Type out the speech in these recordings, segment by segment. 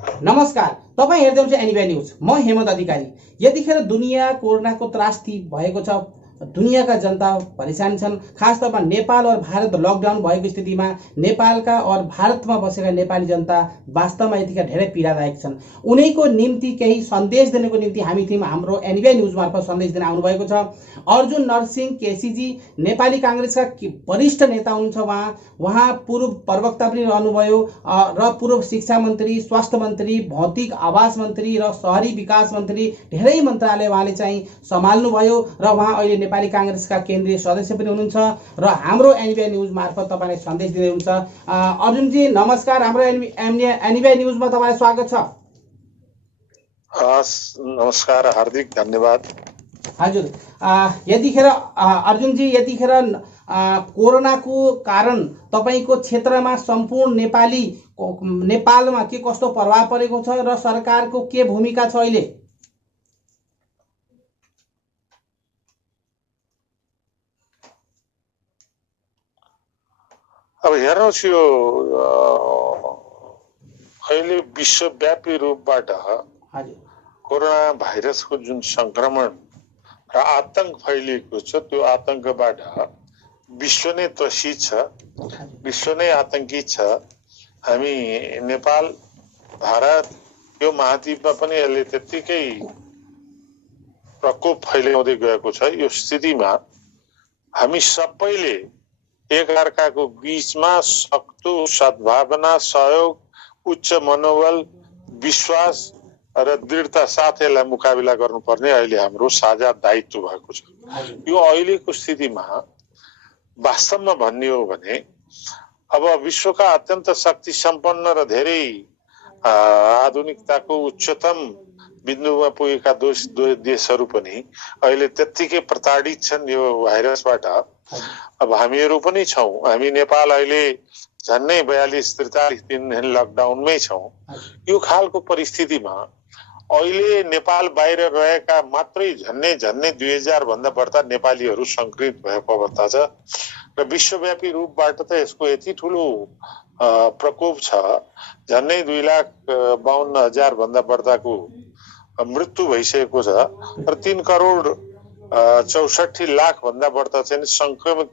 नमस्कार, तपाईँ हेर्दै हुनुहुन्छ एनिबी न्यूज। म हेमन्त अधिकारी। यतिखेर दुनियाँ कोरोनाको त्रासदी भएको छ। दुनियाँका जनता परेशान छन्। खास तौरमा नेपाल और भारत लकडाउन भएको स्थितिमा नेपालका और भारतमा बसेका नेपाली जनता वास्तवमा यतिखेर धेरै पीडादायक छन्। उनीको निम्ति केही सन्देश दिनको निम्ति हामी टिम हाम्रो एनिबी न्यूज मार्फत सन्देश दिन आउनुभएको छ। अर्जुन नरसिंह केसीजी नेपाली कांग्रेसका वरिष्ठ नेता हुनुहुन्छ। उहाँ पूर्व प्रवक्ता पनि रहनुभयो र पूर्व शिक्षा मन्त्री, स्वास्थ्य मन्त्री, भौतिक आवास मन्त्री र शहरी विकास मन्त्री धेरै मन्त्रालय उहाँले चाहिँ सम्हाल्नुभयो र उहाँ अहिले नेपाली कांग्रेसका केन्द्रीय सदस्य पनि हुनुहुन्छ र हाम्रो एनिबी न्यूज मार्फत तपाईलाई सन्देश दिँदै हुनुहुन्छ। अर्जुनजी नमस्कार, हाम्रो एनिबी न्यूजमा तपाईलाई स्वागत छ। नमस्कार, हार्दिक धन्यवाद। हजुर, यतिखेर अर्जुनजी यतिखेर कोरोनाको कारण तपाईको क्षेत्रमा सम्पूर्ण नेपालमा के कस्तो प्रभाव परेको छ र सरकारको के भूमिका छ अहिले? अब हेर्नुहोस्, यो अहिले विश्वव्यापी रूपबाट कोरोना भाइरसको जुन संक्रमण र आतंक फैलिएको छ, त्यो आतंकबाट विश्व नै त्रसित छ, विश्व नै आतंकित छ। हामी नेपाल, भारत, यो महाद्वीपमा पनि यसले त्यत्तिकै प्रकोप फैलाउँदै गएको छ। यो स्थितिमा हामी सबैले एकअर्काको बीचमा सक्दो सद्भावना, सहयोग, उच्च मनोबल, विश्वास र दृढता साथ यसलाई मुकाबिला गर्नुपर्ने अहिले हाम्रो साझा दायित्व भएको छ। यो अहिलेको स्थितिमा वास्तवमा भन्ने हो भने अब विश्वका अत्यन्त शक्ति सम्पन्न र धेरै आधुनिकताको उच्चतम बिन्दुमा पुगेका देशहरू पनि अहिले त्यत्तिकै प्रताडित छन् यो भाइरसबाट। अब हामीहरू पनि छौँ। हामी नेपाल अहिले झन्नै 42-43 दिन लकडाउनमै छौँ। यो खालको परिस्थितिमा अहिले नेपाल बाहिर रहेका मात्रै झन्नै 2000 भन्दा बढ्ता नेपालीहरू संक्रमित भएको अवस्था छ र विश्वव्यापी रूपबाट त यसको यति ठुलो प्रकोप छ। झन्नै 2,52,000 भन्दा बढ्ताको मृत्यु भइसकेको छ र 3 करोड 64 लाख भन्दा बढ्ता चाहिँ संक्रमित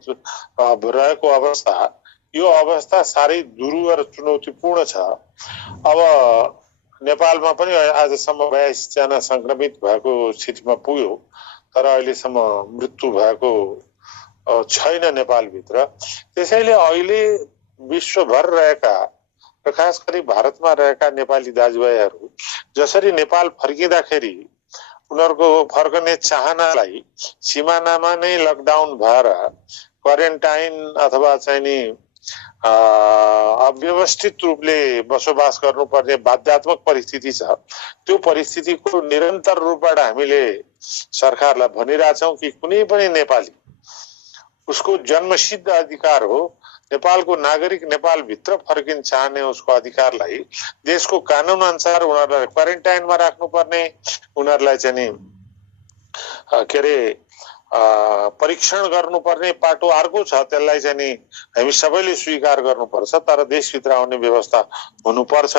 रहेको अवस्था। यो अवस्था साह्रै दुरूह र चुनौतीपूर्ण छ। अब नेपालमा पनि आजसम्म 82 जना संक्रमित भएको स्थितिमा पुग्यो, तर अहिलेसम्म मृत्यु भएको छैन नेपालभित्र। त्यसैले अहिले विश्वभर रहेका र खास गरी भारतमा रहेका नेपाली दाजुभाइहरू जसरी नेपाल फर्किँदाखेरि उनीहरूको फर्कने चाहनालाई सिमानामा नै लकडाउन भएर क्वारेन्टाइन अथवा चाहिँ नि अव्यवस्थित रूपले बसोबास गर्नुपर्ने बाध्यात्मक परिस्थिति छ। त्यो परिस्थितिको निरन्तर रूपबाट हामीले सरकारलाई भनिरहेछौँ कि कुनै पनि नेपाली उसको जन्मसिद्ध अधिकार हो, नेपालको नागरिक नेपालभित्र फर्किन चाहने उसको अधिकारलाई देशको कानुन अनुसार उनीहरूलाई क्वारेन्टाइनमा राख्नुपर्ने, उनीहरूलाई चाहिँ नि के अरे परीक्षण गर्नुपर्ने पाटो अर्को छ। त्यसलाई चाहिँ नि हामी सबैले स्वीकार गर्नुपर्छ, तर देशभित्र आउने व्यवस्था हुनुपर्छ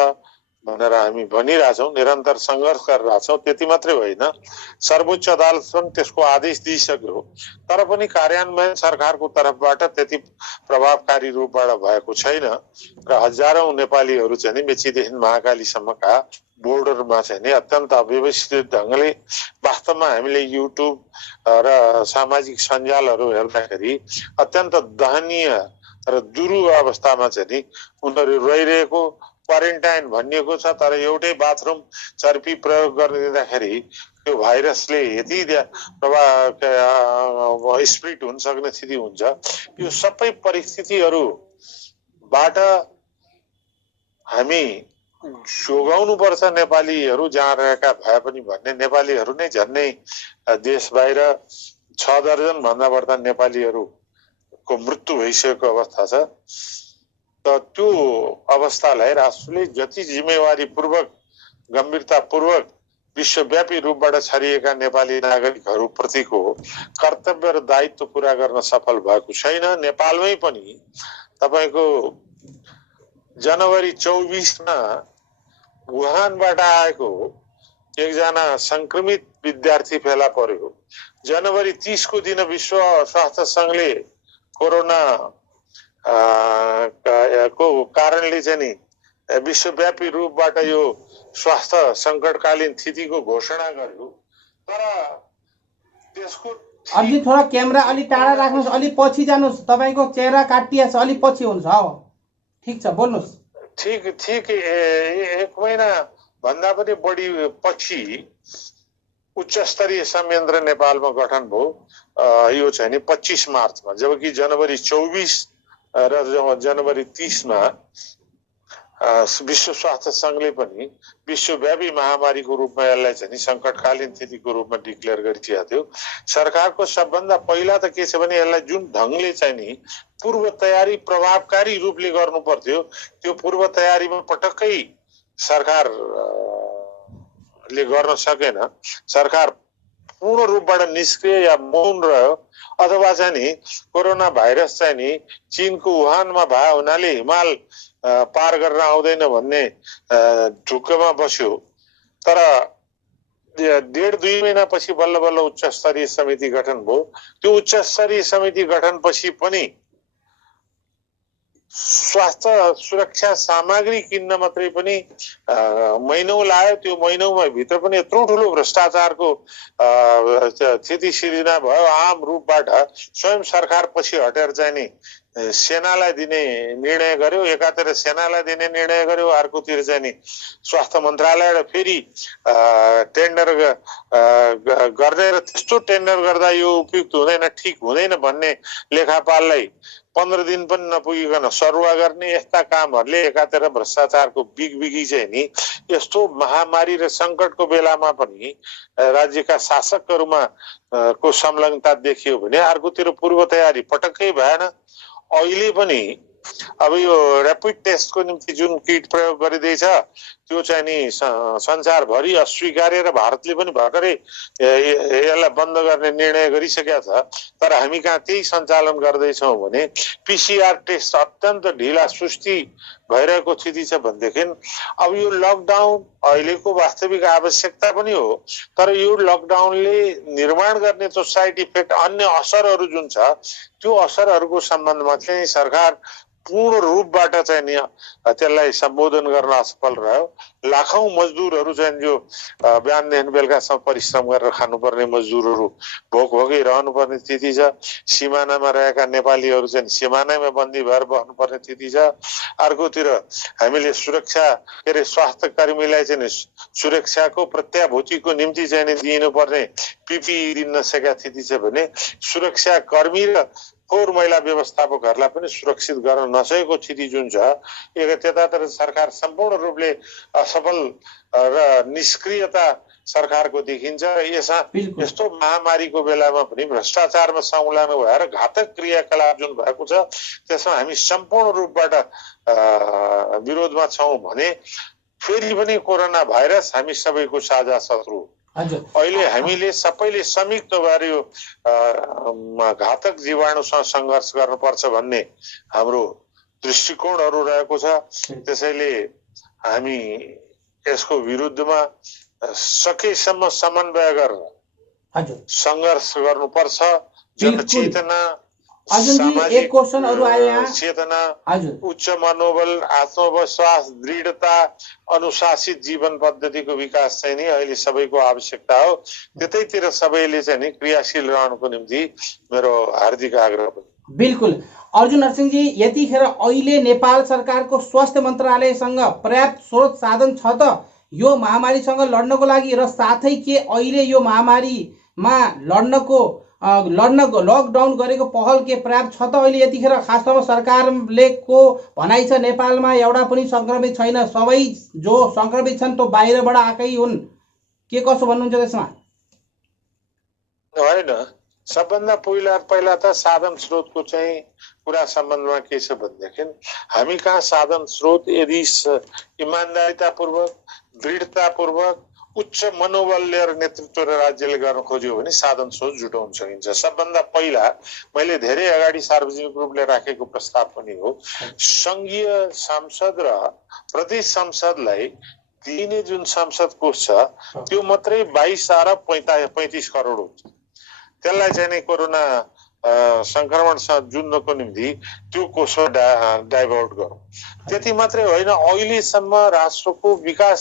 भनेर हामी भनिरहेछौँ, निरन्तर सङ्घर्ष गरिरहेछौँ। त्यति मात्रै होइन, सर्वोच्च अदालत पनि त्यसको आदेश दिइसक्यो, तर पनि कार्यान्वयन सरकारको तर्फबाट त्यति प्रभावकारी रूपबाट भएको छैन र हजारौं नेपालीहरू चाहिँ नि मेचीदेखि महाकालीसम्मका बोर्डरमा चाहिँ नि अत्यन्त अव्यवस्थित ढङ्गले वास्तवमा हामीले युट्युब र सामाजिक सञ्जालहरू हेर्दाखेरि अत्यन्त दयनीय र दुरूह अवस्थामा चाहिँ नि उनीहरू रहिरहेको क्वारेन्टाइन भनिएको छ, तर एउटै बाथरुम चर्पी प्रयोग गर्न दिँदाखेरि त्यो भाइरसले यति प्रभाव स्प्रिड हुन सक्ने स्थिति हुन्छ। यो सबै परिस्थितिहरूबाट हामी जोगाउनु पर्छ। नेपालीहरू जहाँ रहेका भए पनि भन्ने नेपालीहरू नै झन्नै देश बाहिर 6 दर्जन भन्दा बढ्ता नेपालीहरूको मृत्यु भइसकेको अवस्था छ। त्यो अवस्थालाई राष्ट्रले जति जिम्मेवारीपूर्वक, गम्भीरतापूर्वक विश्वव्यापी रूपबाट छरिएका नेपाली नागरिकहरू प्रतिको कर्तव्य र दायित्व पूरा गर्न सफल भएको छैन। नेपालमै पनि तपाईको जनवरी 24 मा वुहानबाट आएको एकजना संक्रमित विद्यार्थी फेला पर्यो। जनवरी 30 को दिन विश्व स्वास्थ्य संघले कोरोना को कारणले चाहिँ नि विश्वव्यापी रूपबाट यो स्वास्थ्य संकटकालीन स्थितिको घोषणा गर्यो। तर त्यसको अलि थोडा क्यामेरा अलि टाढा राख्नुहोस्, अलि पछि जानुहोस्, तपाईको चेहरा काटिया छ, अलि पछि हुन्छ। ठीक छ, बोल्नुहोस्। ठीक एक महिना भन्दा पनि बढी पछि उच्च स्तरीय संयन्त्र नेपालमा गठन भयो। यो चाहिँ नि 25 मार्चमा, जबकि जनवरी 24 र जनवरी 30 मा विश्व स्वास्थ्य संघले पनि विश्वव्यापी महामारीको रूपमा यसलाई चाहिँ नि संकटकालीन स्थितिको रूपमा डिक्लेयर गरिसकेको थियो। सरकारको सबभन्दा पहिला त के छ भने यसलाई जुन ढंगले चाहिँ नि पूर्व तयारी प्रभावकारी रूपले गर्नु पर्थ्यो, त्यो पूर्व तयारीमा पटक्कै सरकारले गर्न सकेन। सरकार पूर्ण रूपबाट निष्क्रिय या मौन रह्यो, अथवा चाहिँ नि कोरोना भाइरस चाहिँ नि चीनको वुहानमा भए हुनाले हिमाल पार गर्न आउँदैन भन्ने ढुक्कमा बस्यो। तर 1.5-2 महिनापछि बल्ल बल्ल उच्च स्तरीय समिति गठन भयो। त्यो उच्च स्तरीय समिति गठन पछि पनि स्वास्थ्य सुरक्षा सामग्री किन्न मात्रै पनि महिनौं लाग्यो। त्यो महिनौंमा भित्र पनि यत्रो ठुलो भ्रष्टाचारको स्थिति सिर्जना भयो। आम रूपबाट स्वयं सरकार पछि हटेर चाहिँ नि सेनालाई दिने निर्णय गर्यो। एकातिर सेनालाई दिने निर्णय गर्यो, अर्कोतिर चाहिँ नि स्वास्थ्य मन्त्रालयले फेरि टेन्डर गर्ने र त्यस्तो टेन्डर गर्दा यो उपयुक्त हुँदैन, ठीक हुँदैन भन्ने लेखापाललाई 15 दिन पनि नपुगिकन सरुवा गर्ने यस्ता कामहरूले एकातिर भ्रष्टाचारको बिगबिगी चाहिँ नि यस्तो महामारी र संकटको बेलामा पनि राज्यका शासकहरूमा को संलग्नता देखियो भने अर्कोतिर पूर्व तयारी पटक्कै भएन। अहिले पनि अब यो र्यापिड टेस्टको निम्ति जुन किट प्रयोग गरिँदैछ त्यो चाहिँ नि संसारभरि अस्वीकार्य र भारतले पनि भर्खरै यसलाई बन्द गर्ने निर्णय गरिसकेका छ। तर हामी कहाँ त्यही सञ्चालन गर्दैछौँ भने पीसीआर टेस्ट अत्यन्त ढिला सुस्ती भइरहेको स्थिति छ भनेदेखि अब यो लकडाउन अहिलेको वास्तविक आवश्यकता पनि हो। तर यो लकडाउनले निर्माण गर्ने जो साइड इफेक्ट अन्य असरहरू जुन छ त्यो असरहरूको सम्बन्धमा चाहिँ सरकार पूर्ण रूपबाट चाहिँ नि त्यसलाई सम्बोधन गर्न असफल रह्यो। लाखौं मजदुरहरू चाहिँ जो बिहानदेखि बेलुकासम्म परिश्रम गरेर खानुपर्ने मजदुरहरू भोक भोकै रहनुपर्ने स्थिति छ। सिमानामा रहेका नेपालीहरू चाहिँ सिमानामै बन्दी भएर बस्नुपर्ने स्थिति छ। अर्कोतिर हामीले सुरक्षा के अरे स्वास्थ्य कर्मीलाई चाहिँ सुरक्षाको प्रत्याभूतिको निम्ति चाहिँ दिनुपर्ने पिपी दिन नसकेका स्थिति छ भने सुरक्षा कर्मी र फोहोर मैला व्यवस्थापकहरूलाई पनि सुरक्षित गर्न नसकेको स्थिति जुन छ, त्यतातिर सरकार सम्पूर्ण रूपले असफल र निष्क्रियता सरकारको देखिन्छ। यस्तो महामारीको बेलामा पनि भ्रष्टाचारमा संलग्न भएर घातक क्रियाकलाप जुन भएको छ त्यसमा हामी सम्पूर्ण रूपबाट विरोधमा छौं भने फेरि पनि कोरोना भाइरस हामी सबैको साझा शत्रु। अहिले हामीले सबैले संयुक्त भएर यो घातक जीवाणुसँग सङ्घर्ष गर्नुपर्छ भन्ने हाम्रो दृष्टिकोणहरू रहेको छ। त्यसैले हामी यसको विरुद्धमा सकेसम्म समन्वय गरेर सङ्घर्ष गर्नुपर्छ। जनचेतना एक क्वेशन अरु आयो यहाँ, चेतना, उच्च मनोबल, आत्मविश्वास, दृढता, अनुशासित जीवन पद्धतिको विकास चाहिँ नि अहिले सबैको आवश्यकता हो। त्यतैतिर सबैले चाहिँ नि क्रियाशील रहनुको निम्ति मेरो हार्दिक आग्रह पनि। बिल्कुल अर्जुन नरसिंहजी, यतिखेर अहिले नेपाल सरकारको स्वास्थ्य मन्त्रालयसँग पर्याप्त स्रोत साधन छ त यो महामारीसँग लड्नको लागि, र साथै के अहिले यो महामारीमा लड्नको लकडाउन गरेको पहल के पर्याप्त छ त अहिले यतिखेर? खास तौरमा सरकारले को भनाइ छ नेपालमा एउटा पनि संक्रमित छैन, सबै जो संक्रमित छन् त्यो बाहिरबाट आएकै हुन्, के कसो भन्नुहुन्छ त्यसमा? होइन, सबभन्दा पहिला त साधन स्रोतको चाहिँ कुरा सम्बन्धमा के छ भनेदेखि हामी कहाँ साधन स्रोत यदि इमानदारितापूर्वक, दृढतापूर्वक, उच्च मनोबल लिएर नेतृत्व र राज्यले गर्न खोज्यो भने साधन स्रोत जुटाउन सकिन्छ। सबभन्दा पहिला मैले धेरै अगाडि सार्वजनिक रूपले राखेको प्रस्ताव पनि हो, संघीय संसद र प्रदेश संसदलाई दिइने जुन संसद कोष छ त्यो मात्रै 22 अरब 35 करोड हुन्छ। त्यसलाई चाहिँ नि कोरोना संक्रमणसँग जुझ्नको निम्ति त्यो कोषमा डाइभर्ट गरौँ। त्यति मात्रै होइन, अहिलेसम्म राष्ट्रको विकास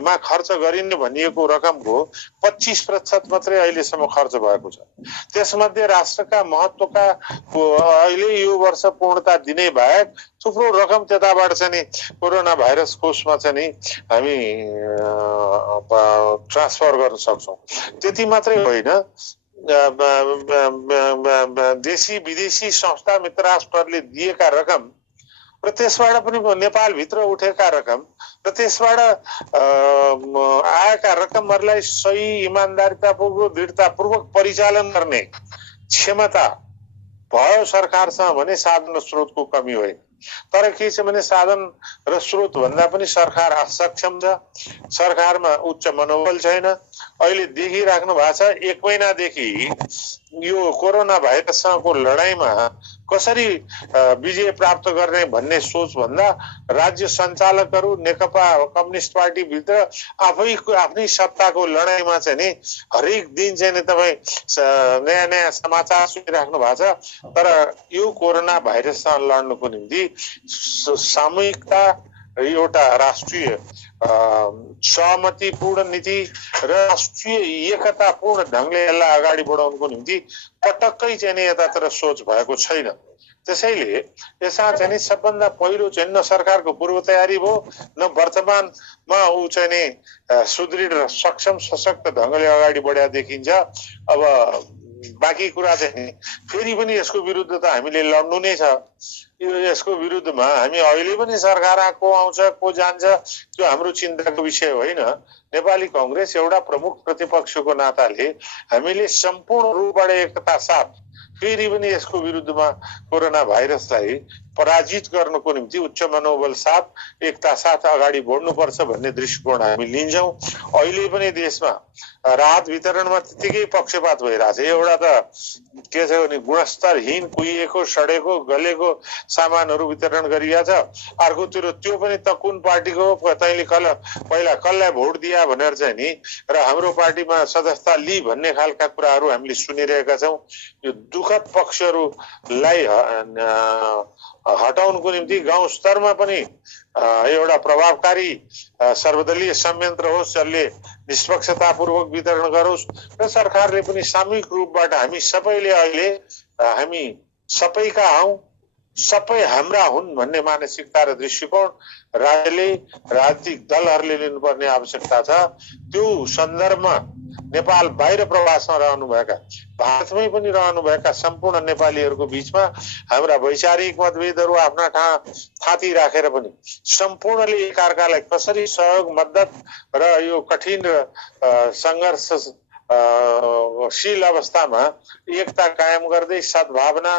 मा खर्च गरिने भनिएको रकमको 25% मात्रै अहिलेसम्म खर्च भएको छ। त्यसमध्ये राष्ट्रका महत्त्वका अहिले यो वर्ष पूर्णता दिने बाहेक थुप्रो रकम त्यताबाट चाहिँ नि कोरोना भाइरस कोषमा चाहिँ नि हामी ट्रान्सफर गर्न सक्छौँ। त्यति मात्रै होइन, देशी विदेशी संस्था मित्र राष्ट्रहरूले दिएका रकम र त्यसबाट पनि नेपालभित्र उठेका रकम र त्यसबाट आएका रकमहरूलाई सही इमान्दारितापूर्वक दृढतापूर्वक परिचालन गर्ने क्षमता भयो सरकारसँग भने साधन र स्रोतको कमी होइन। तर के छ भने साधन र स्रोत भन्दा पनि सरकार असक्षम छ, सरकारमा उच्च मनोबल छैन। अहिले देखिराख्नु भएको छ 1 महिनादेखि यो कोरोना भाइरससँगको लडाईँमा कसरी विजय प्राप्त गर्ने भन्ने सोच भन्दा राज्य सञ्चालकहरू नेकपा कम्युनिस्ट पार्टी भित्र आफ्नै सत्ताको लडाईँमा चाहिँ नि हरेक दिन चाहिँ नि तपाईँ नयाँ नयाँ समाचार सुनिराख्नु भएको छ। तर यो कोरोना भाइरससँग लड्नको निम्ति सामूहिकता र एउटा राष्ट्रिय सहमतिपूर्ण नीति र राष्ट्रिय एकतापूर्ण ढङ्गले यसलाई अगाडि बढाउनको निम्ति पटक्कै चाहिँ नि यतातिर सोच भएको छैन। त्यसैले यसमा चाहिँ नि सबभन्दा पहिलो चाहिँ न सरकारको पूर्व तयारी भयो, न वर्तमानमा ऊ चाहिँ नि सुदृढ र सक्षम सशक्त ढङ्गले अगाडि बढ्या देखिन्छ। अब बाँकी कुरा चाहिँ नि फेरि पनि यसको विरुद्ध त हामीले लड्नु नै छ। यसको विरुद्धमा हामी अहिले पनि सरकार को आउँछ को जान्छ त्यो हाम्रो चिन्ताको विषय होइन। नेपाली कांग्रेस एउटा प्रमुख प्रतिपक्षको नाताले हामीले सम्पूर्ण रूपबाट एकता साथ फेरि पनि यसको विरुद्धमा कोरोना भाइरसलाई पराजित गर्नको निम्ति उच्च मनोबल साथ एकता साथ अगाडि बढ्नुपर्छ भन्ने दृष्टिकोण हामी लिन्छौँ। अहिले पनि देशमा राहत वितरणमा त्यतिकै पक्षपात भइरहेछ। एउटा त के छ भने गुणस्तरहीन कुहिएको सडेको गलेको सामानहरू वितरण गरिएको छ। अर्कोतिर त्यो पनि त कुन पार्टीको तैँले पहिला कसलाई भोट दिया भनेर चाहिँ नि र हाम्रो पार्टीमा सदस्यता लि भन्ने खालका कुराहरू हामीले सुनिरहेका छौँ। यो दुःखद पक्षहरूलाई हटाउनको निम्ति गाउँ स्तरमा पनि एउटा प्रभावकारी सर्वदलीय संयन्त्र होस् जसले निष्पक्षतापूर्वक वितरण गरोस् र सरकारले पनि सामूहिक रूपबाट हामी सबैले अहिले हामी सबैका हौं, सबै हाम्रा हुन् भन्ने मानसिकता र दृष्टिकोण राज्यले राजनीतिक दलहरूले लिनुपर्ने आवश्यकता छ। त्यो सन्दर्भमा नेपाल बाहिर प्रवासमा रहनुभएका भारतमै पनि रहनुभएका सम्पूर्ण नेपालीहरूको बीचमा हाम्रा वैचारिक मतभेदहरू आफ्ना थाती राखेर पनि सम्पूर्णले एकअर्कालाई कसरी सहयोग मद्दत र यो कठिन सङ्घर्षशील अवस्थामा एकता कायम गर्दै सद्भावना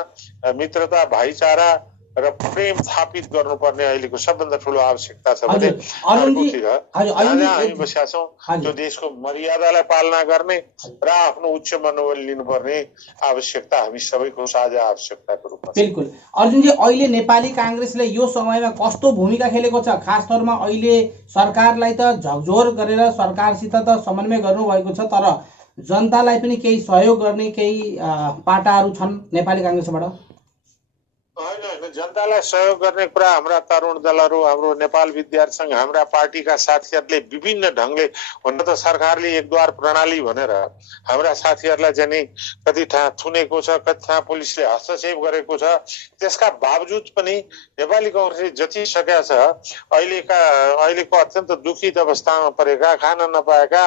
मित्रता भाइचारा र प्रेम स्थापित गर्नुपर्ने अहिलेको सबभन्दा ठुलो आवश्यकता छ भने हामी बसेका छौँ त्यो देशको मर्यादालाई पालना गर्ने र आफ्नो उच्च मनोबल लिनुपर्ने आवश्यकता हामी सबैको साझा आवश्यकताको रूपमा। बिल्कुल अर्जुनजी, अहिले नेपाली कांग्रेसले यो समयमा कस्तो भूमिका खेलेको छ? खास तौरमा अहिले सरकारलाई त झकझोर गरेर सरकारसित त समन्वय गर्नुभएको छ, तर जनतालाई पनि केही सहयोग गर्ने केही पाटाहरू छन् नेपाली कांग्रेसबाट? होइन, जनतालाई सहयोग गर्ने कुरा हाम्रा तरुण दलहरू, हाम्रो नेपाल विद्यार्थी संघ, हाम्रा पार्टीका साथीहरूले विभिन्न ढङ्गले, हुन त सरकारले एकद्वार प्रणाली भनेर हाम्रा साथीहरूलाई चाहिँ नि कति ठाउँ थुनेको छ, कति ठाउँ पुलिसले हस्तक्षेप गरेको छ। त्यसका बावजुद पनि नेपाली कांग्रेसले जति सकेका छ अहिलेको अत्यन्त दुखित अवस्थामा परेका, खान नपाएका,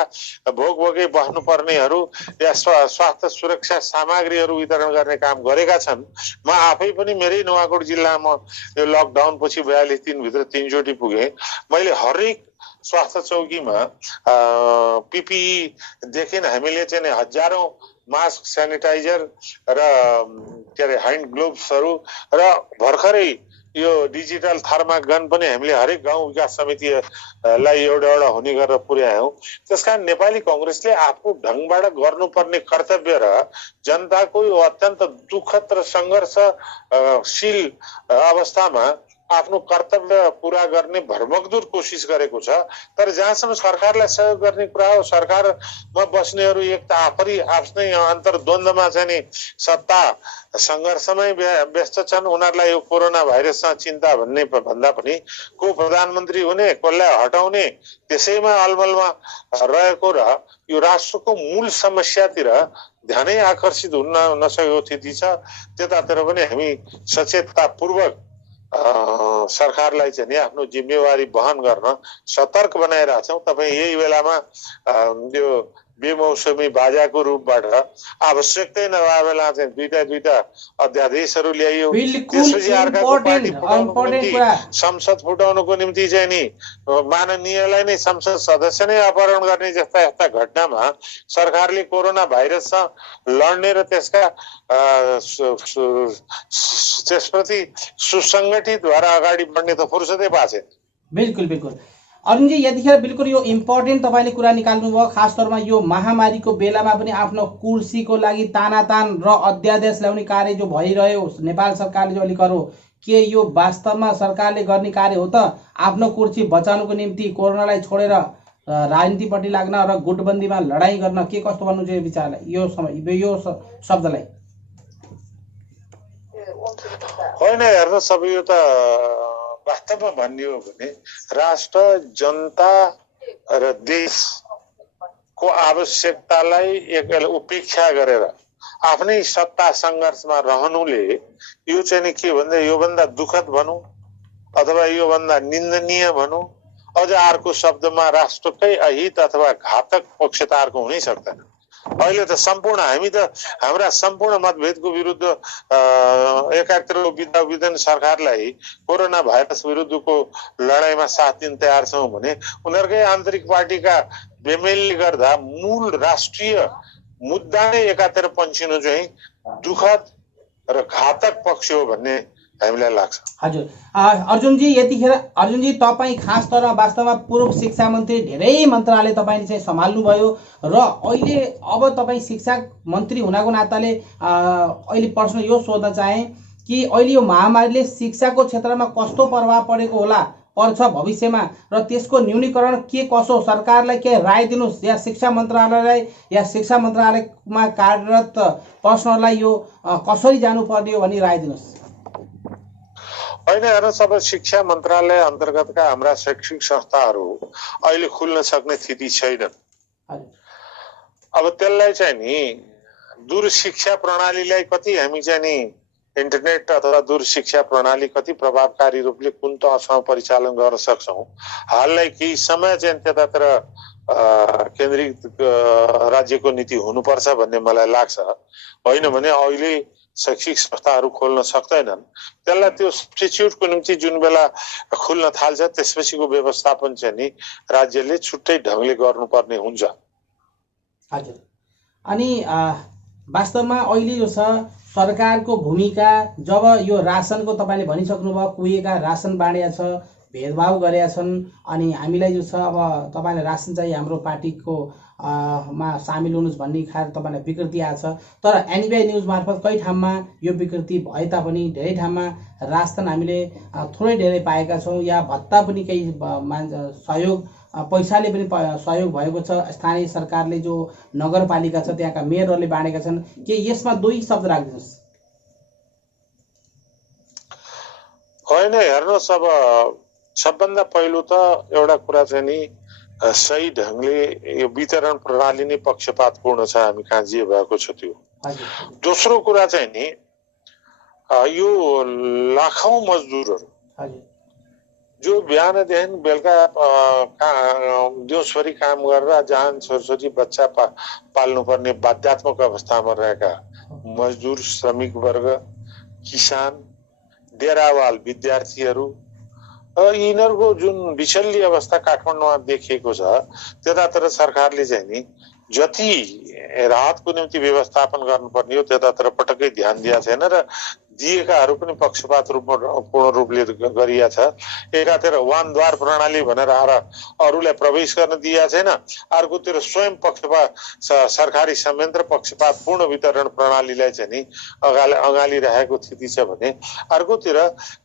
भोगभोगै बस्नुपर्नेहरू या स्वास्थ्य सुरक्षा सामग्रीहरू वितरण गर्ने काम गरेका छन्। म आफै पनि मेरै नुवाकोट जिल्लामा यो लकडाउन पछि 42 दिनभित्र 3 चोटि पुगे। मैले हरेक स्वास्थ्य चौकीमा पीपीई देखि हामीले चाहिँ हजारौं मास्क, सेनिटाइजर र के अरे ह्यान्ड ग्लोभ्सहरू र भर्खरै यो डिजिटल थर्मागन पनि हामीले हरेक गाउँ विकास समितिलाई एउटा हुने गरेर पुर्यायौं। त्यसकारण नेपाली कांग्रेसले आफ्नो ढङ्गबाट गर्नुपर्ने कर्तव्य र जनताको यो अत्यन्त दुःखद र सङ्घर्षशील अवस्थामा आफ्नो कर्तव्य पूरा गर्ने भरमग्दुर कोसिस गरेको छ। तर जहाँसम्म सरकारलाई सहयोग गर्ने कुरा हो, सरकारमा बस्नेहरू एक त आफ्नै अन्तर्द्वन्द्वमा चाहिँ नि सत्ता सङ्घर्षमै व्यस्त छन्। उनीहरूलाई यो कोरोना भाइरससँग चिन्ता भन्ने भन्दा पनि को प्रधानमन्त्री हुने, कसलाई हटाउने, त्यसैमा अलमलमा रहेको र यो राष्ट्रको मूल समस्यातिर ध्यानै आकर्षित हुन नसकेको स्थिति छ। त्यतातिर पनि हामी सचेततापूर्वक सरकारलाई चाहिँ नि आफ्नो जिम्मेवारी वहन गर्न सतर्क बनाइरहेछौँ। तपाईँ यही बेलामा यो बेमौसमी बाजाको रूपबाट आवश्यकतै नभए बेला चाहिँ दुईटा अध्यादेशहरू ल्याइयो। त्यसपछि अर्काको पार्टी फुटाउनुको निम्ति, संसद फुटाउनुको निम्ति चाहिँ नि माननीयलाई नै संसद सदस्य नै अपहरण गर्ने जस्ता यस्ता घटनामा सरकारले कोरोना भाइरससँग लड्ने र त्यसप्रति सुसङ्गठित भएर अगाडि बढ्ने त फुर्सदै पाएको छैन। बिल्कुल बिल्कुल अरुणजी, यतिखेर बिल्कुल यो इम्पोर्टेन्ट तपाईँले कुरा निकाल्नु भयो। खास तौरमा यो महामारीको बेलामा पनि आफ्नो कुर्सीको लागि तानातान र अध्यादेश ल्याउने कार्य जो भइरह्यो नेपाल सरकारले जो अलिक गरो, के यो वास्तवमा सरकारले गर्ने कार्य हो त? आफ्नो कुर्सी बचाउनुको निम्ति कोरोनालाई छोडेर राजनीतिपट्टि लाग्न र गुटबन्दीमा लडाईँ गर्न के कस्तो भन्नु चाहिँ विचारलाई यो शब्दलाई? होइन, हेर्नु सबै यो त वास्तवमा भन्ने हो भने राष्ट्र, जनता र देशको आवश्यकतालाई एक उपेक्षा गरेर आफ्नै सत्ता सङ्घर्षमा रहनुले यो चाहिँ नि के भन्दा योभन्दा दुःखद भनौँ अथवा योभन्दा निन्दनीय भनौँ, अझ अर्को शब्दमा राष्ट्रकै अहित अथवा घातक पक्षतारको हुनै सक्दैन। अहिले त सम्पूर्ण हामी त हाम्रा सम्पूर्ण मतभेदको विरुद्ध एकातिर विधान सरकारलाई कोरोना भाइरस विरुद्धको लडाईँमा साथ दिन तयार छौँ भने उनीहरूकै आन्तरिक पार्टीका बेमेलले गर्दा मूल राष्ट्रिय मुद्दा नै एकातिर पन्छिनु चाहिँ दुःखद र घातक पक्ष हो भन्ने हामीलाई लाग्छ। हजुर अर्जुनजी, यतिखेर अर्जुनजी तपाईँ खास तौरमा वास्तवमा पूर्व शिक्षा मन्त्री, धेरै मन्त्रालय तपाईँले चाहिँ सम्हाल्नुभयो र अहिले अब तपाईँ शिक्षा मन्त्री हुनाको नाताले अहिले प्रश्न यो सोध्न चाहे कि अहिले यो महामारीले शिक्षाको क्षेत्रमा कस्तो प्रभाव पर्छ भविष्यमा र त्यसको न्यूनीकरण के कसो, सरकारलाई के राय दिनुहोस् या शिक्षा मन्त्रालयलाई या शिक्षा मन्त्रालयमा कार्यरत पर्सनलाई यो कसरी जानुपर्ने हो भनी राय दिनुहोस्। होइन, हेर्नु सबै शिक्षा मन्त्रालय अन्तर्गतका हाम्रा शैक्षिक संस्थाहरू अहिले खुल्न सक्ने स्थिति छैनन्। अब त्यसलाई चाहिँ नि दूरशिक्षा प्रणालीलाई कति हामी चाहिँ नि इन्टरनेट अथवा दूरशिक्षा प्रणाली कति प्रभावकारी रूपले कुन तहसम्म परिचालन गर्न सक्छौँ, हाललाई केही समय चाहिँ त्यतातिर केन्द्रित राज्यको नीति हुनुपर्छ भन्ने मलाई लाग्छ। होइन भने अहिले शैक्षिक संस्थाहरू खोल्न सक्दैनन्। त्यसलाई त्यो सब्स्टिट्युटको निम्ति जुन बेला खुल्न थाल्छ त्यसपछिको व्यवस्थापन चाहिँ नि राज्यले छुट्टै ढङ्गले गर्नुपर्ने हुन्छ। हजुर, अनि वास्तवमा अहिले यो छ सरकारको भूमिका, जब यो रासनको तपाईँले भनिसक्नुभयो कुहिएका रासन बाँडेका छ, भेदभाव गरेका छन्, अनि हामीलाई जो छ अब तपाईँले रासन चाहिँ हाम्रो पार्टीको मा सामेल हुनुहोस् भन्ने खालको तपाईँलाई विकृति आएको छ। तर एनबिआई न्युज मार्फत कई ठाउँमा यो विकृति भए तापनि धेरै ठाउँमा रासन हामीले थोरै धेरै पाएका छौँ या भत्ता पनि केही सहयोग पैसाले पनि सहयोग भएको छ। स्थानीय सरकारले जो नगरपालिका छ त्यहाँका मेयरहरूले बाँडेका छन्। के यसमा दुई शब्द राखिदिनुहोस्। होइन, हेर्नुहोस् अब सबभन्दा पहिलो त एउटा कुरा चाहिँ नि सही ढङ्गले यो वितरण प्रणाली नै पक्षपातपूर्ण छ, हामी कहाँ जे भएको छ त्यो। दोस्रो कुरा चाहिँ नि यो लाखौं मजदुरहरू जो बिहानदेखि बेलुका दिउँसभरि काम गरेर जहान छोरछोरी बच्चा पाल्नुपर्ने बाध्यात्मक अवस्थामा रहेका मजदुर, श्रमिक वर्ग, किसान, डेरावाल विद्यार्थीहरू, यिनीहरूको जुन विचल्ली अवस्था काठमाडौँमा देखिएको छ त्यतातिर सरकारले चाहिँ नि जति राहतको निम्ति व्यवस्थापन गर्नुपर्ने हो त्यतातिर पटक्कै ध्यान दिएको छैन र दिएकाहरू पनि पक्षपात पूर्ण रूपले गरिया छ। एकातिर वानद्वार प्रणाली भनेर आएर अरूलाई प्रवेश गर्न दिएको छैन, अर्कोतिर स्वयं पक्षपात सरकारी संयन्त्र पक्षपात पूर्ण वितरण प्रणालीलाई चाहिँ नि अगालिरहेको स्थिति छ भने अर्कोतिर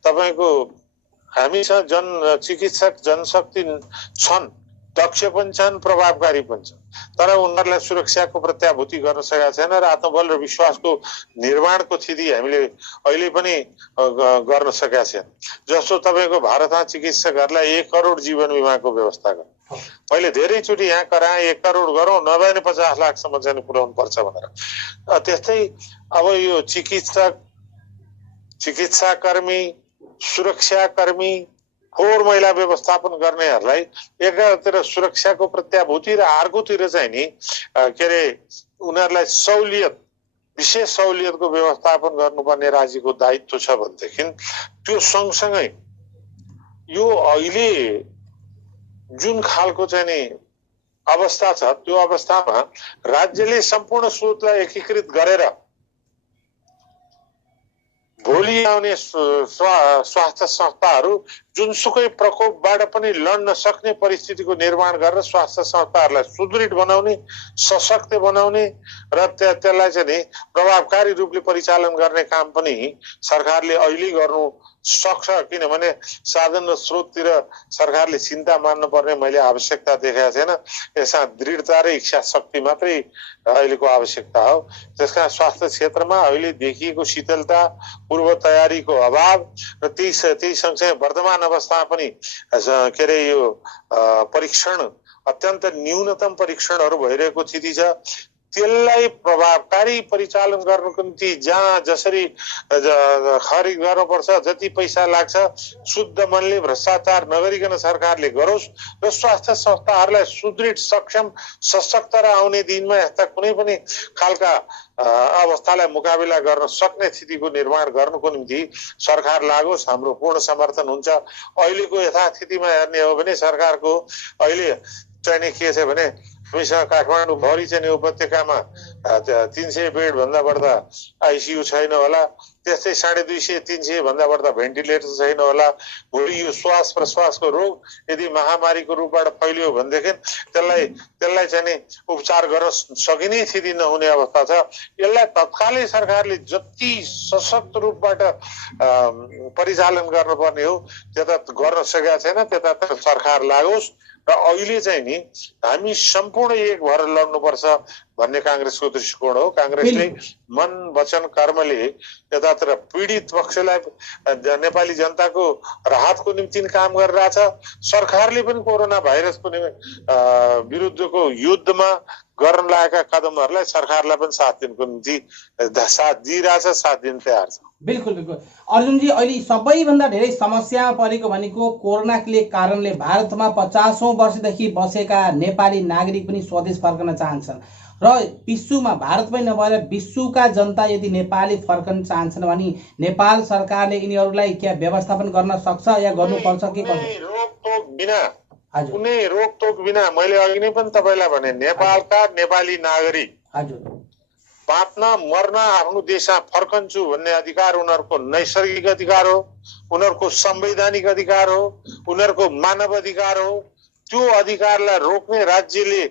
तपाईँको हामीसँग चिकित्सक जनशक्ति छन्, दक्ष पनि छन्, प्रभावकारी पनि छन्, तर उनीहरूलाई सुरक्षाको प्रत्याभूति गर्न सकेका छैन र आत्मबल र विश्वासको निर्माणको स्थिति हामीले अहिले पनि गर्न सकेका छैन। जस्तो तपाईँको भारतमा चिकित्सकहरूलाई 1 करोड जीवन बिमाको व्यवस्था गर्नु, मैले धेरैचोटि यहाँ कराएँ 1 करोड गरौँ, नभए नि 50 लाखसम्म चाहिँ पुर्याउनु पर्छ भनेर। त्यस्तै अब यो चिकित्साकर्मी, सुरक्षाकर्मी, फोहोर मैला व्यवस्थापन गर्नेहरूलाई एकातिर सुरक्षाको प्रत्याभूति र अर्कोतिर चाहिँ नि के अरे उनीहरूलाई सहुलियत, विशेष सहुलियतको व्यवस्थापन गर्नुपर्ने राज्यको दायित्व छ भनेदेखि त्यो सँगसँगै यो अहिले जुन खालको चाहिँ नि अवस्था छ त्यो अवस्थामा राज्यले सम्पूर्ण स्रोतलाई एकीकृत गरेर भोलि आउने स्वास्थ्य संस्थाहरू जुनसुकै प्रकोपबाट पनि लड्न सक्ने परिस्थितिको निर्माण गरेर स्वास्थ्य संस्थाहरूलाई सुदृढ बनाउने, सशक्त बनाउने र त्यसलाई चाहिँ नि प्रभावकारी रूपले परिचालन गर्ने काम पनि सरकारले अहिले गर्नु सक्छ। किनभने साधन र स्रोततिर सरकारले चिन्ता मान्नुपर्ने मैले आवश्यकता देखेको छैन। यसमा दृढता र इच्छा शक्ति मात्रै अहिलेको आवश्यकता हो। त्यसकारण स्वास्थ्य क्षेत्रमा अहिले देखिएको शिथिलता, पूर्व तयारीको अभाव र त्यही सँगसँगै वर्तमान अवस्थामा पनि के अरे यो परीक्षण अत्यन्त न्यूनतम परीक्षणहरू भइरहेको स्थिति छ। त्यसलाई प्रभावकारी परिचालन गर्नको निम्ति जहाँ जसरी खरिद गर्नुपर्छ, जति पैसा लाग्छ, शुद्ध मनले भ्रष्टाचार नगरिकन सरकारले गरोस् र स्वास्थ्य संस्थाहरूलाई सुदृढ, सक्षम, सशक्त र आउने दिनमा यस्ता कुनै पनि खालका अवस्थालाई मुकाबिला गर्न सक्ने स्थितिको निर्माण गर्नुको निम्ति सरकार लागोस्। हाम्रो पूर्ण समर्थन हुन्छ। अहिलेको यथास्थितिमा हेर्ने हो भने सरकारको अहिले चाहिँ के छ भने हामीसँग काठमाडौँ भरि चाहिँ उपत्यकामा 300 बेड भन्दा बढ्दा आइसियु छैन होला, त्यस्तै 250-300 भन्दा बढ्दा भेन्टिलेटर छैन होला। भोलि यो श्वास प्रश्वासको रोग यदि महामारीको रूपबाट फैलियो भनेदेखि त्यसलाई चाहिँ नि उपचार गर्न सकिने स्थिति नहुने अवस्था छ। यसलाई तत्कालै सरकारले जति सशक्त रूपबाट परिचालन गर्नुपर्ने हो त्यता गर्न सकेका छैन। त्यतातिर सरकार लागोस् र अहिले चाहिँ नि हामी सम्पूर्ण एक भएर लड्नुपर्छ भन्ने कांग्रेसको दृष्टिकोण हो। कांग्रेसले मन, वचन, कर्मले यतातिर पीडित पक्षलाई, नेपाली जनताको राहतको निम्ति काम गरिरहेछ। सरकारले पनि कोरोना भाइरसको विरुद्धको युद्धमा गर्न लागेका कदमहरूलाई सरकारलाई पनि साथ दिनको निम्ति साथ दिइरहेछ, साथ दिन तयार छ। बिल्कुल बिल्कुल अर्जुनजी, अहिले सबैभन्दा धेरै समस्या परेको भनेको कोरोनाले कारणले भारतमा 50औं वर्षदेखि बसेका नेपाली नागरिक पनि स्वदेश फर्कन चाहन्छन् र विश्वमा भारतमै नभएर विश्वका जनता यदि नेपाली फर्कन चाहन्छन् भने नेपाल सरकारले यिनीहरूलाई के व्यवस्थापन गर्न सक्छ या गर्नुपर्छ के गर्छ? रोकटोक बिना, कुनै रोकटोक बिना, मैले अघि नै पनि तपाईलाई भने नेपालका नेपाली नागरिक बाँच्न मर्न आफ्नो देशमा फर्कन्छु भन्ने अधिकार उनीहरूको नैसर्गिक अधिकार हो, उनीहरूको संवैधानिक अधिकार हो, उनीहरूको मानव अधिकार हो। त्यो अधिकारलाई रोक्ने राज्यले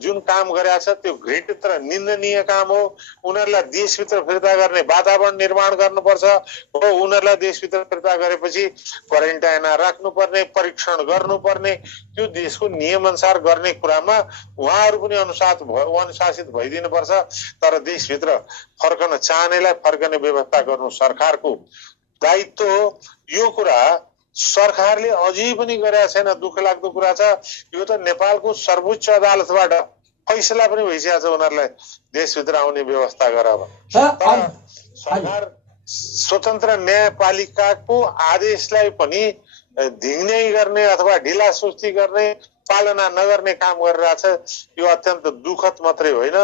जुन काम गरेको छ त्यो घृणित र निन्दनीय काम हो। उनीहरूलाई देशभित्र फिर्ता गर्ने वातावरण निर्माण गर्नुपर्छ हो। उनीहरूलाई देशभित्र फिर्ता गरेपछि क्वारेन्टाइनमा राख्नुपर्ने, परीक्षण गर्नुपर्ने, त्यो देशको नियम अनुसार गर्ने कुरामा उहाँहरू पनि अनुशासित भइदिनुपर्छ। तर देशभित्र फर्कन चाहनेलाई फर्कने व्यवस्था गर्नु सरकारको दायित्व हो। यो कुरा सरकारले अझै पनि गरेका छैन। दुःख लाग्दो कुरा छ, यो त नेपालको सर्वोच्च अदालतबाट फैसला पनि भइसकेको छ उनीहरूलाई देशभित्र आउने व्यवस्था गराब। सरकार स्वतन्त्र न्यायपालिकाको आदेशलाई पनि धिङ्नै गर्ने अथवा ढिलासुस्ती गर्ने, पालना नगर्ने काम गरिरहेछ। यो अत्यन्त दुःखद मात्रै होइन,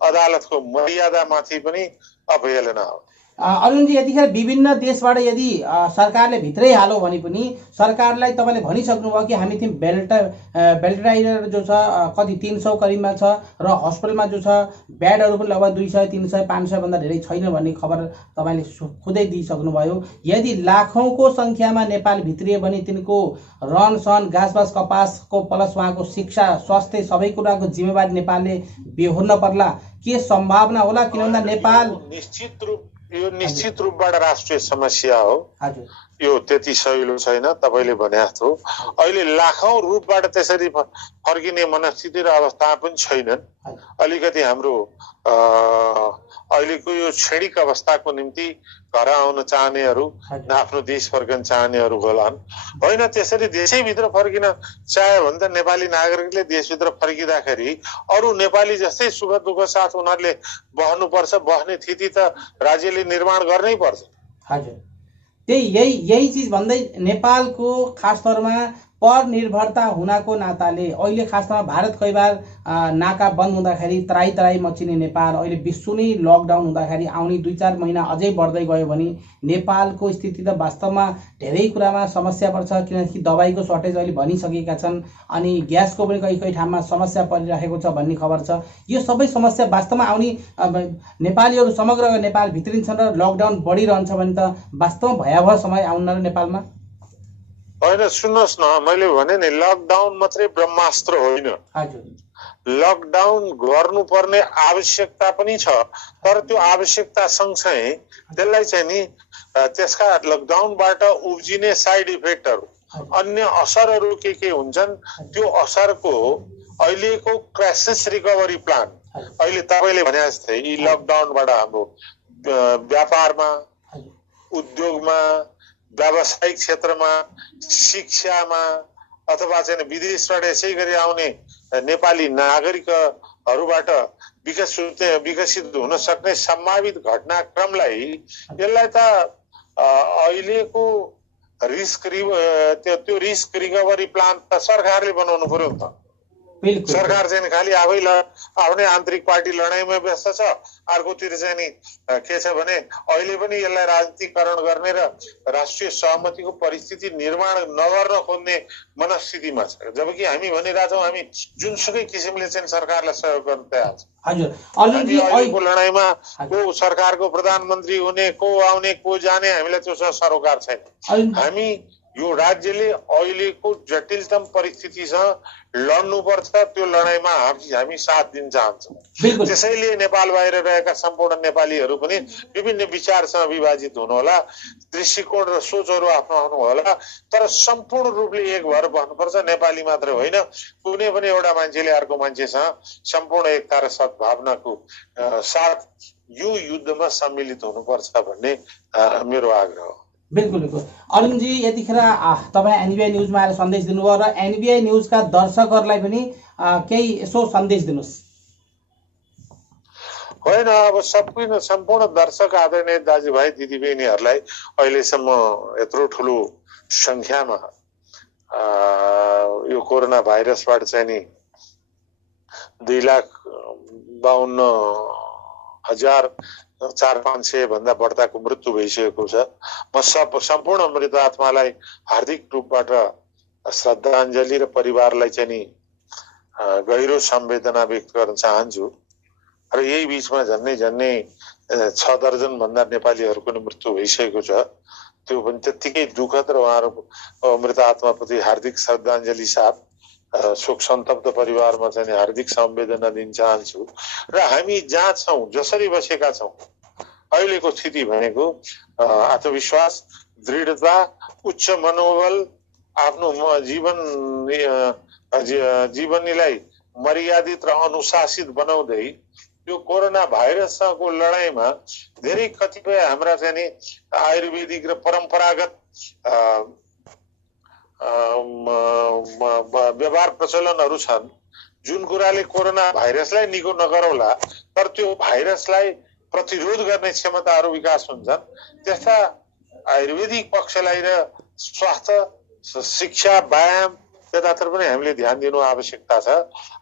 अदालतको मर्यादामाथि पनि अवहेलना हो। अर्जुनजी, यतिखेर विभिन्न देशबाट यदि सरकारले भित्रै हालो भने पनि सरकारलाई तपाईँले भनिसक्नुभयो कि हामी त्यहाँ बेल्टाइजर जो छ कति 300 करिबमा छ र हस्पिटलमा जो छ बेडहरू पनि लगभग 200, 300, 500 भन्दा धेरै छैन भन्ने खबर तपाईँले खुदै दिइसक्नुभयो। यदि लाखौंको संख्यामा नेपाल भित्रिए भने तिनको रहनसहन, घाँसबास, कपासको प्लस उहाँको शिक्षा, स्वास्थ्य सबै कुराको जिम्मेवारी नेपालले बेहोर्न पर्ला, के सम्भावना होला? किन भन्दा नेपाल यो निश्चित रूपबाट राष्ट्रिय समस्या हो यो त्यति सजिलो छैन। तपाईँले भने जस्तो अहिले लाखौं रूपबाट त्यसरी फर्किने मनस्थिति र अवस्था पनि छैनन्। अलिकति हाम्रो अहिलेको यो क्षणिक अवस्थाको निम्ति घर आउन चाहनेहरू, आफ्नो देश फर्कन चाहनेहरू होलान्। होइन, त्यसरी देशैभित्र फर्किन चाह्यो भने त नेपाली नागरिकले देशभित्र फर्किँदाखेरि अरू नेपाली जस्तै सुख दुःख साथ उनीहरूले बस्नुपर्छ। बस्ने स्थिति त राज्यले निर्माण गर्नै पर्छ। हजुर, यही चिज भन्दै नेपालको खास तौरमा परनिर्भरता हुनाको नाताले अहिले खास तौरमा भारत कैबार नाका बन्द हुँदाखेरि तराई तराई मचिने नेपाल अहिले विश्व नै लकडाउन हुँदाखेरि आउने 2-4 महिना अझै बढ्दै गयो भने नेपालको स्थिति त वास्तवमा धेरै कुरामा समस्या पर्छ। किनकि दबाईको सर्टेज अहिले भनिसकेका छन् अनि ग्यासको पनि कहीँ कहीँ ठाउँमा समस्या परिरहेको छ भन्ने खबर छ। यो सबै समस्या वास्तवमा आउने नेपालीहरू समग्र नेपाल भित्रिन्छन् र लकडाउन बढिरहन्छ भने त वास्तवमा भयावह समय आउन नेपालमा। होइन, सुन्नुहोस् न, मैले भने नि लकडाउन मात्रै ब्रह्मास्त्र होइन। लकडाउन गर्नुपर्ने आवश्यकता पनि छ, तर त्यो आवश्यकता सँगसँगै त्यसलाई चाहिँ नि त्यसका लकडाउनबाट उब्जिने साइड इफेक्टहरू, अन्य असरहरू के हुन्छन्, त्यो असरको अहिलेको क्राइसिस रिकभरी प्लान अहिले तपाईँले भने जस्तै यी लकडाउनबाट हाम्रो व्यापारमा, उद्योगमा, व्यावसायिक क्षेत्रमा, शिक्षामा अथवा चाहिँ विदेशबाट यसै गरी आउने नेपाली नागरिकहरूबाट विकसित हुन सक्ने सम्भावित घटनाक्रमलाई यसलाई त अहिलेको त्यो रिस्क रिकभरी प्लान त सरकारले बनाउनु पर्यो नि त। सरकार चाहिँ खालि आफ्नै आन्तरिक पार्टी लडाइँमा व्यस्त छ। अर्कोतिर चाहिँ नि के छ भने अहिले पनि यसलाई राजनीतिकरण गर्ने र राष्ट्रिय सहमतिको परिस्थिति निर्माण नगर्न खोज्ने मनस्थितिमा छ। जबकि हामी भनिरहेछौँ हामी जुनसुकै किसिमले चाहिँ सरकारलाई सहयोग गर्न तयार छ। अहिलेको लडाइँमा को सरकारको प्रधानमन्त्री हुने, को आउने, को जाने, हामीलाई त्यो सरोकार छैन। हामी यो राज्यले अहिलेको जटिलतम परिस्थितिसँग लड्नुपर्छ। त्यो लडाइँमा हामी साथ दिन चाहन्छौँ। त्यसैले नेपाल बाहिर रहेका सम्पूर्ण नेपालीहरू पनि विभिन्न विचारसँग विभाजित हुनुहोला, दृष्टिकोण र सोचहरू आफ्नो आफ्नो होला, तर सम्पूर्ण रूपले एक भएर बस्नुपर्छ। नेपाली मात्र होइन, कुनै पनि एउटा मान्छेले अर्को मान्छेसँग सम्पूर्ण एकता र सद्भावनाको साथ यो युद्धमा सम्मिलित हुनुपर्छ भन्ने मेरो आग्रह हो। बिल्कुल बिल्कुल। अरुणजी, यतिखेर तपाईँ एनबिआई न्युजमा आएर सन्देश दिनुभयो र एनबिआई न्युजका दर्शकहरूलाई पनि केही यसो सन्देश दिनुहोस्। होइन, अब सम्पूर्ण दर्शक आदरणीय दाजुभाइ दिदीबहिनीहरूलाई अहिलेसम्म यत्रो ठुलो संख्यामा यो कोरोना भाइरसबाट चाहिँ नि 2,52,400 भन्दा बढ्ताको मृत्यु भइसकेको छ। म सम्पूर्ण मृत आत्मालाई हार्दिक रूपबाट श्रद्धाञ्जली र परिवारलाई चाहिँ नि गहिरो संवेदना व्यक्त गर्न चाहन्छु। र यही बीचमा झन्नै 6 दर्जन भन्दा नेपालीहरूको मृत्यु भइसकेको छ। त्यो पनि त्यत्तिकै दुःखद र उहाँहरूको मृत आत्माप्रति हार्दिक श्रद्धाञ्जली साथ शोक सन्तप्त परिवारमा चाहिँ हार्दिक संवेदना दिन चाहन्छु। र हामी जहाँ छौँ, जसरी बसेका छौँ, अहिलेको स्थिति भनेको आत्मविश्वास, दृढता, उच्च मनोबल, आफ्नो जीवनीलाई मर्यादित र अनुशासित बनाउँदै यो कोरोना भाइरसको लडाइँमा धेरै कतिपय हाम्रा चाहिँ नि आयुर्वेदिक र परम्परागत व्यवहार प्रचलनहरू छन्, जुन कुराले कोरोना भाइरसलाई निको नगरौला तर त्यो भाइरसलाई प्रतिरोध गर्ने क्षमताहरू विकास हुन्छन्। त्यस्ता आयुर्वेदिक पक्षलाई र स्वास्थ्य, शिक्षा, व्यायाम यतातिर पनि हामीले ध्यान दिनु आवश्यकता छ।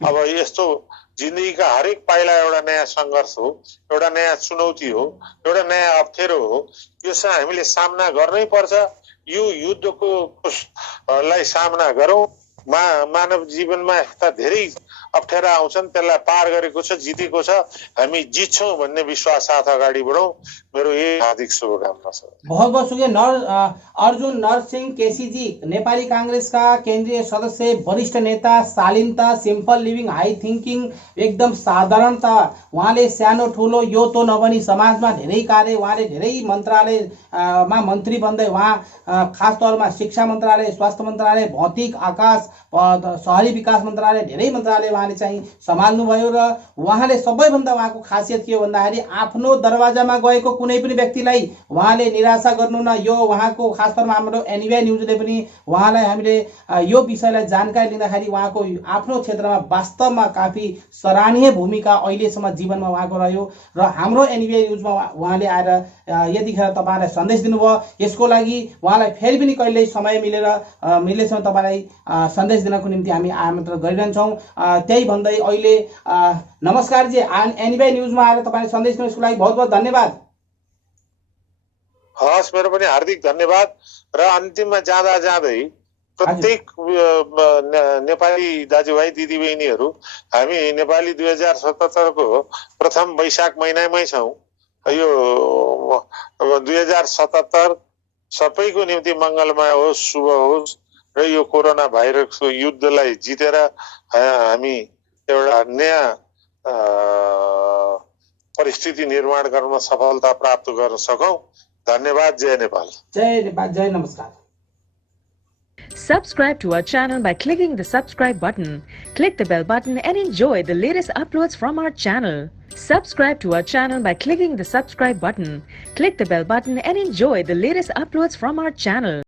अब यस्तो जिन्दगीका हरेक पाइला एउटा नयाँ सङ्घर्ष हो, एउटा नयाँ चुनौती हो, एउटा नयाँ अप्ठ्यारो हो। यसलाई हामीले सामना गर्नै पर्छ। यो युद्धको लाई सामना गरौँ मानव जीवनमा यस्ता धेरै अप्ठ्यारा आउँछन्, त्यसलाई पार गरेको छ, जितेको छ। हामी जित्छौँ भन्ने विश्वास साथ अगाडि बढौँ। मेरो यही हार्दिक शुभकामना छ। बहुत बहुत शुक्रिया। अर्जुन नरसिंह केसीजी, नेपाली कांग्रेसका केन्द्रीय सदस्य, वरिष्ठ नेता, शालीनता, सिम्पल लिभिङ, हाई थिङ्किङ, एकदम साधारणता। उहाँले सानो ठुलो यो तो नभनी समाजमा धेरै कार्य, उहाँले धेरै मन्त्रालयमा मन्त्री बन्दै उहाँ खास तौरमा शिक्षा मन्त्रालय, स्वास्थ्य मन्त्रालय, भौतिक आकाश, शहरी विकास मन्त्रालय, धेरै मन्त्रालय उहाँले चाहिँ सम्हाल्नुभयो। र उहाँले सबैभन्दा उहाँको खासियत के हो भन्दाखेरि आफ्नो दरवाजामा गएको कुनै पनि व्यक्तिलाई उहाँले निराशा गर्नु न। यो उहाँको खास तौरमा हाम्रो एनबिआई न्युजले पनि उहाँलाई हामीले यो विषयलाई जानकारी लिँदाखेरि उहाँको आफ्नो क्षेत्रमा वास्तवमा काफी सराहनीय भूमिका अहिलेसम्म जीवनमा उहाँको रह्यो। र हाम्रो एनबिआई न्युजमा उहाँले आएर यतिखेर तपाईँलाई सन्देश दिनुभयो। यसको लागि उहाँलाई फेरि पनि कहिल्यै समय मिलेसम्म तपाईँलाई सन्देश दिनको निम्ति हामी आमन्त्रण गरिरहन्छौँ। त्यही भन्दै अहिले नमस्कार जी, एनबिआई न्युजमा आएर तपाईँले सन्देश दिनु, यसको लागि बहुत बहुत धन्यवाद। हस्, मेरो पनि हार्दिक धन्यवाद। र अन्तिममा जाँदा जाँदै प्रत्येक नेपाली दाजुभाइ दिदीबहिनीहरू, हामी नेपाली 2077 को प्रथम वैशाख महिनामै छौँ। यो 2077 सबैको निम्ति मङ्गलमय होस्, शुभ होस् र यो कोरोना भाइरसको युद्धलाई जितेर हामी एउटा नयाँ परिस्थिति निर्माण गर्न सफलता प्राप्त गर्न सकौं। धन्यवाद। जय नेपाल। जय नेपाल। जय नमस्कार। Subscribe to our channel by clicking the subscribe button. Click the bell button and enjoy the latest uploads from our channel. Subscribe to our channel by clicking the subscribe button. Click the bell button and enjoy the latest uploads from our channel.